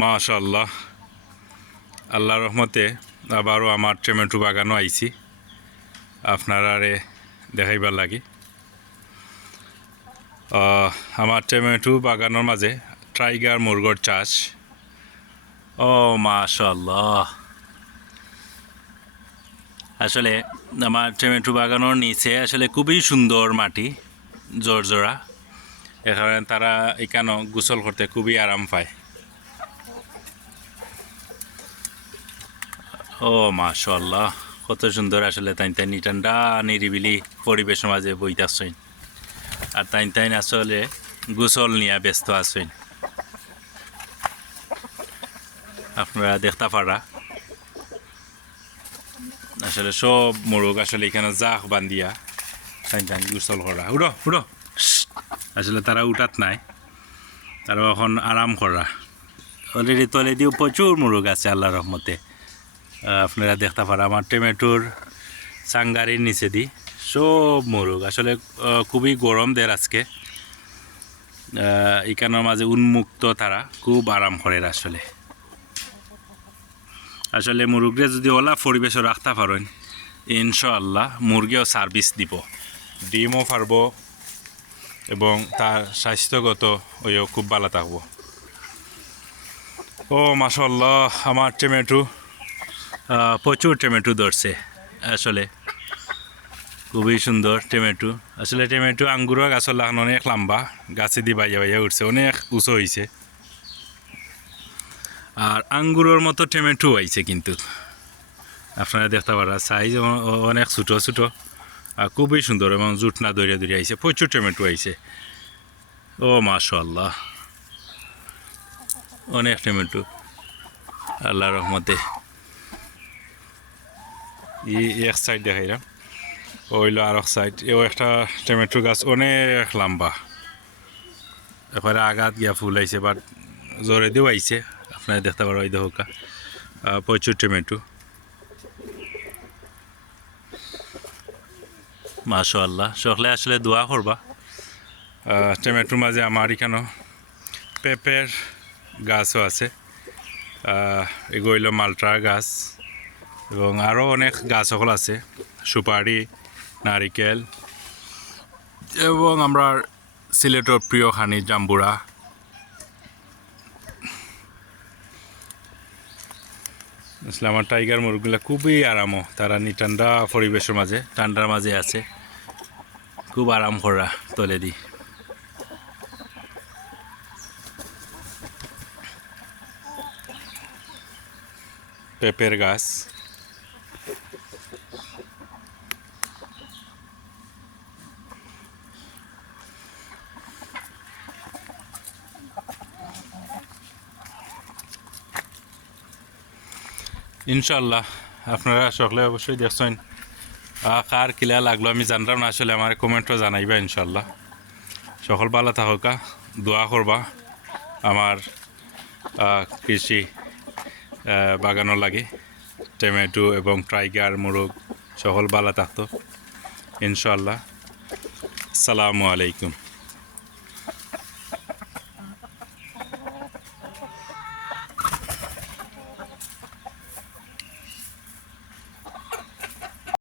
মাশাল্লাহ আল্লাহ রহমতে আবারও আমার টমেটো বাগানও আইছি। আপনারারে দেখাইবার লাগে। আমার টমেটো বাগানের মাঝে টাইগার মুরগর চাষ। ও মাশাল্লাহ আসলে আমার টমেটো বাগানোর নিচে আসলে খুবই সুন্দর মাটি জোরজোড়া এখানে তারা এখানেও গোসল করতে খুবই আরাম পায়। ও মাশাল্লাহ কত সুন্দর আসলে তাই তাই ঠান্ডা নিরিবিলি পরিবেশের মাঝে বইতাছইন আর তাই তাই আসলে গোসল নিয়ে ব্যস্ত আছেন। আপনারা দেখতে পারা। আসলে সব মোরগ আসলে এখানে জাক বান্ধিয়া। তাই তাই গোসল করা। উড়ো উড়ো। আসলে তারা উঠাত নাই। তারা এখন আরাম করা। অলরেডি তলে দিয়েও প্রচুর মোরগ আছে আল্লাহ রহমতে। আপনারা দেখতে পারা আমার টমেটোর সাঙ্গারির নিচে দি, সব মোরগ। আসলে খুবই গরম দের আজকে এখানের মাঝে উন্মুক্ত তারা, খুব আরাম করে আসলে। আসলে মুরগরে যদি ওলা পরিবেশ রাখতে পারেন, ইনশাআল্লাহ মুরগিও সার্ভিস দিব, ডিমও পারব এবং তার স্বাস্থ্যগত ওইও খুব ভালো থাকব। ও মাসাল্লাহ আমার টমেটো প্রচুর টমেটো ধরছে, আসলে। খুবই সুন্দর টমেটো। আসলে টমেটো আঙ্গুরও গাছের লাগানো অনেক লম্বা, গাছে দিয়ে বাইয়া বাইয়া উঠছে, অনেক উঁচু হয়েছে আর আঙ্গুরের মতো টমেটো আইছে কিন্তু। আপনারা দেখতে পারা সাইজ অনেক ছোটো ছোটো। আর খুবই সুন্দর এবং জুট না দৌড়িয়ে দৌড়িয়ে আইছে, প্রচুর টমেটো আইছে। ও মাশাল্লাহ অনেক টমেটো। আল্লাহ রহমতে। ই এক সাইড দেখাইলাম ওইলো আর এক সাইড এও একটা টমেটো গাছ অনেক লম্বা। এবারে আঘাত গিয়া ফুল আইছে বাট জোরে দিও আইছে। আপনারা দেখতে পারো ওই দেখা প্রচুর টমেটো। মাশাল্লাহ সকলে আসলে দোয়া করবা। টমেটোর মাঝে আমার এখানেও পেঁপের গাছও আছে। এগুলো মালটার গাছ। এবং আরও অনেক গাছ সকল আছে। সুপারি, নারিকেল এবং আমরা সিলেটের প্রিয় খানি জাম্বুরা। আসলে আমার টাইগার মুরগগুলো খুবই আরামও। তারা নি ঠান্ডা পরিবেশের মাঝে, ঠান্ডার মাঝে আছে। খুব আরাম করা তলে দি পেঁপের গাছ। ইনশাল্লাহ আপনারা সকলে অবশ্যই দেখছেন কার কিলা লাগল আমি জানতাম না আসলে আমার কমেন্টও জানাইবা ইনশাল্লাহ সকল ভালো থাকা দোয়া করবা আমার কৃষি আহ, বাগানো লাগে টমেটো এবং টাইগার মোরগ সকল ভালো থাকতো ইনশাল্লাহ আসসালামু আলাইকুম।